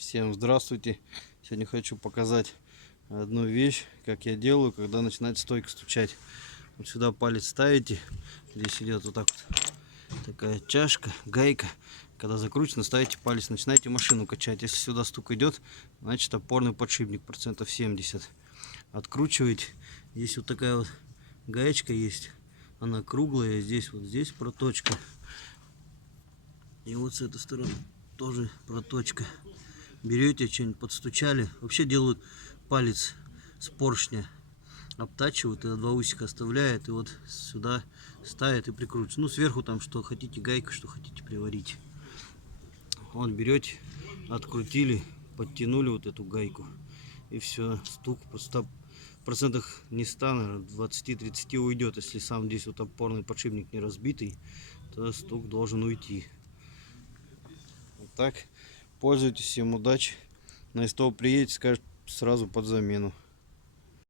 Всем здравствуйте! Сегодня хочу показать одну вещь, как я делаю, когда начинает стойка стучать. Вот сюда палец ставите, здесь идет вот так вот такая чашка, гайка. Когда закручено, ставите палец, начинаете машину качать. Если сюда стук идет, значит опорный подшипник процентов 70. Откручиваете. Здесь вот такая вот гаечка есть, она круглая, здесь вот здесь проточка. И вот с этой стороны тоже проточка. Берете, что-нибудь подстучали. Вообще делают палец с поршня, обтачивают, и два усика оставляют, и вот сюда ставят и прикручивают. Ну, сверху там что хотите, гайка, что хотите приварить. Вот берете, открутили, подтянули вот эту гайку, и все, стук по 100% не 100, наверное, 20-30 уйдет. Если сам здесь вот опорный подшипник не разбитый, то стук должен уйти. Вот так. Пользуйтесь, всем удачи. На СТО приедете, скажет сразу под замену.